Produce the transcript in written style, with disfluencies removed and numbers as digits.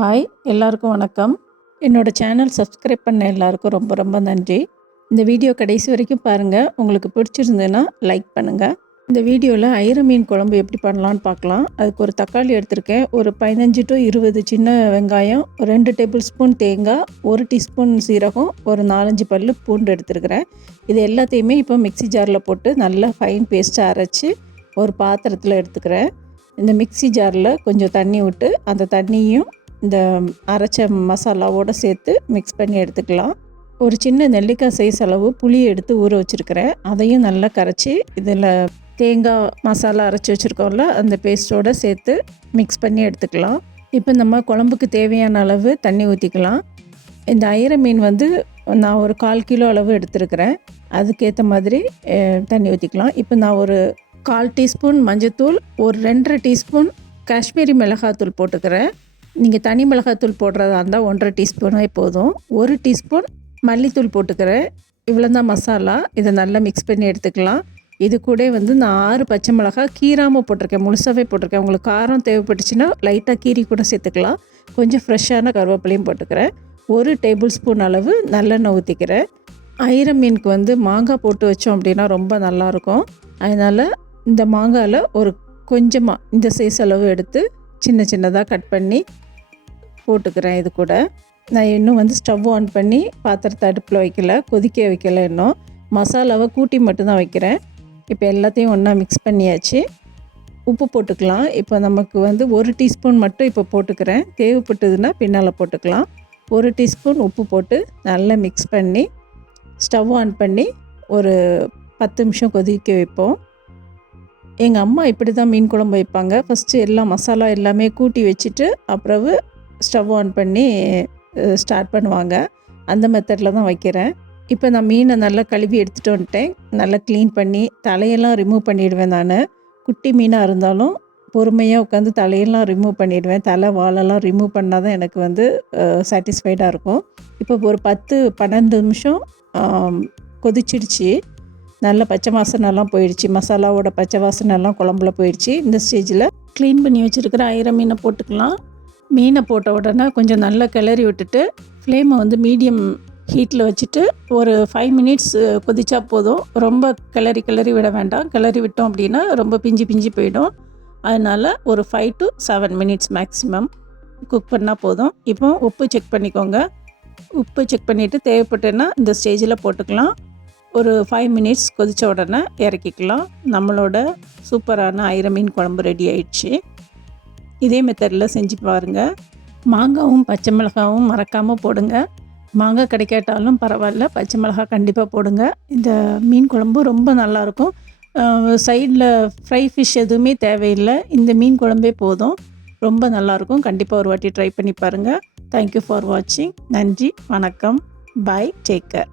Hi எல்லாருக்கும் வணக்கம். என்னோட சேனல் சப்ஸ்கிரைப் பண்ண எல்லாருக்கும் ரொம்ப ரொம்ப நன்றி. இந்த வீடியோ கடைசி வரைக்கும் பாருங்கள். உங்களுக்கு பிடிச்சிருந்ததுன்னா லைக் பண்ணுங்கள். இந்த வீடியோவில் ஐர மீன் குழம்பு எப்படி பண்ணலான்னு பார்க்கலாம். அதுக்கு ஒரு தக்காளி எடுத்திருக்கேன். ஒரு 15 to 20 சின்ன வெங்காயம், 2 டேபிள் ஸ்பூன் தேங்காய், 1 டீஸ்பூன் சீரகம், ஒரு 4-5 பல்லு பூண்டு எடுத்துருக்கிறேன். இது எல்லாத்தையுமே இப்போ மிக்ஸி ஜாரில் போட்டு நல்லா ஃபைன் பேஸ்ட்டாக அரைச்சி ஒரு பாத்திரத்தில் எடுத்துக்கிறேன். இந்த மிக்ஸி ஜாரில் கொஞ்சம் தண்ணி விட்டு அந்த தண்ணியும் இந்த அரைச்ச மசாலாவோடு சேர்த்து மிக்ஸ் பண்ணி எடுத்துக்கலாம். ஒரு சின்ன நெல்லிக்காய் சைஸ் அளவு புளி எடுத்து ஊற வச்சுருக்கிறேன். அதையும் நல்லா கரைச்சி இதில் தேங்காய் மசாலா அரைச்சி வச்சுருக்கோம்ல அந்த பேஸ்ட்டோடு சேர்த்து மிக்ஸ் பண்ணி எடுத்துக்கலாம். இப்போ நம்ம குழம்புக்கு தேவையான அளவு தண்ணி ஊற்றிக்கலாம். இந்த ஐர மீன் நான் ஒரு 1/4 கிலோ அளவு எடுத்துருக்கிறேன். அதுக்கேற்ற மாதிரி தண்ணி ஊற்றிக்கலாம். இப்போ நான் ஒரு 1/4 டீஸ்பூன் மஞ்சத்தூள், ஒரு 2.5 டீஸ்பூன் காஷ்மீரி மிளகாத்தூள் போட்டுக்கிறேன். நீங்கள் தனி மிளகாத்தூள் போடுறதா இருந்தால் 1.5 டீஸ்பூனே போதும். 1 டீஸ்பூன் மல்லித்தூள் போட்டுக்கிறேன். இவ்வளோ தான் மசாலா. இதை நல்லா மிக்ஸ் பண்ணி எடுத்துக்கலாம். இது கூட நான் 6 பச்சை மிளகாய் கீராமல் போட்டிருக்கேன், முழுசாகவே போட்டிருக்கேன். உங்களுக்கு காரம் தேவைப்பட்டுச்சுன்னா லைட்டாக கீரி கூட சேர்த்துக்கலாம். கொஞ்சம் ஃப்ரெஷ்ஷான கருவேப்பிலையும் போட்டுக்கிறேன். 1 டேபிள் ஸ்பூன் அளவு நல்லெண்ணெய் ஊற்றிக்கிறேன். ஐர மீனுக்கு மாங்காய் போட்டு வச்சோம் அப்படின்னா ரொம்ப நல்லாயிருக்கும். அதனால் இந்த மாங்காயில் ஒரு கொஞ்சமாக இந்த சைஸ் அளவு எடுத்து சின்ன சின்னதாக கட் பண்ணி போட்டுக்கிறேன். இது கூட நான் இன்னும் ஸ்டவ் ஆன் பண்ணி பாத்திரத்தை அடுப்பில் வைக்கல, கொதிக்க வைக்கல. இன்னும் மசாலாவை கூட்டி மட்டும்தான் வைக்கிறேன். இப்போ எல்லாத்தையும் ஒன்றா மிக்ஸ் பண்ணியாச்சு. உப்பு போட்டுக்கலாம். இப்போ நமக்கு 1 டீஸ்பூன் மட்டும் இப்போ போட்டுக்கிறேன். தேவைப்பட்டதுன்னா பின்னால் போட்டுக்கலாம். 1 டீஸ்பூன் உப்பு போட்டு நல்லா மிக்ஸ் பண்ணி ஸ்டவ் ஆன் பண்ணி ஒரு 10 நிமிஷம் கொதிக்க வைப்போம். எங்கள் அம்மா இப்படி தான் மீன் குழம்பு வைப்பாங்க. ஃபஸ்ட்டு எல்லா மசாலா எல்லாமே கூட்டி வச்சுட்டு அப்புறம் ஸ்டவ் ஆன் பண்ணி ஸ்டார்ட் பண்ணுவாங்க. அந்த மெத்தடில் தான் வைக்கிறேன். இப்போ நான் மீனை நல்லா கழுவி எடுத்துகிட்டு வந்துட்டேன். நல்லா க்ளீன் பண்ணி தலையெல்லாம் ரிமூவ் பண்ணிவிடுவேன். நான் குட்டி மீனாக இருந்தாலும் பொறுமையாக உட்காந்து தலையெல்லாம் ரிமூவ் பண்ணிவிடுவேன். தலை வாலெல்லாம் ரிமூவ் பண்ணால் தான் எனக்கு சாட்டிஸ்ஃபைடாக இருக்கும். இப்போ ஒரு 10-12 நிமிஷம் கொதிச்சிடுச்சு. நல்ல பச்சை வாசனைலாம் போயிடுச்சு. மசாலாவோட பச்சை வாசனைலாம் குழம்புல போயிடுச்சு. இந்த ஸ்டேஜில் க்ளீன் பண்ணி வச்சுருக்கிற ஐர மீனை போட்டுக்கலாம். மீனை போட்ட உடனே கொஞ்சம் நல்லா கிளறி விட்டுட்டு ஃப்ளேமை மீடியம் ஹீட்டில் வச்சுட்டு ஒரு 5 மினிட்ஸ் கொதிச்சா போதும். ரொம்ப கிளறி விட வேண்டாம். கிளறி விட்டோம் அப்படின்னா ரொம்ப பிஞ்சு போயிடும். அதனால் ஒரு 5 to 7 மினிட்ஸ் மேக்ஸிமம் குக் பண்ணால் போதும். இப்போ உப்பு செக் பண்ணிக்கோங்க. உப்பு செக் பண்ணிவிட்டு தேவைப்பட்டேன்னா இந்த ஸ்டேஜில் போட்டுக்கலாம். ஒரு 5 மினிட்ஸ் கொதித்த உடனே இறக்கிக்கலாம். நம்மளோட சூப்பரான ஐர மீன் குழம்பு ரெடி ஆயிடுச்சு. இதே மெத்தடில் செஞ்சு பாருங்கள். மாங்காவும் பச்சை மிளகாவும் மறக்காமல் போடுங்க. மாங்காய் கிடைக்காட்டாலும் பரவாயில்ல, பச்சை மிளகாய் கண்டிப்பாக போடுங்க. இந்த மீன் குழம்பு ரொம்ப நல்லாயிருக்கும். சைடில் ஃப்ரை ஃபிஷ் எதுவுமே தேவையில்லை. இந்த மீன் குழம்பே போதும். ரொம்ப நல்லாயிருக்கும். கண்டிப்பாக ஒரு வாட்டி ட்ரை பண்ணி பாருங்கள். தேங்க்யூ ஃபார் வாட்சிங். நன்றி, வணக்கம், பாய், டேக் கேர்.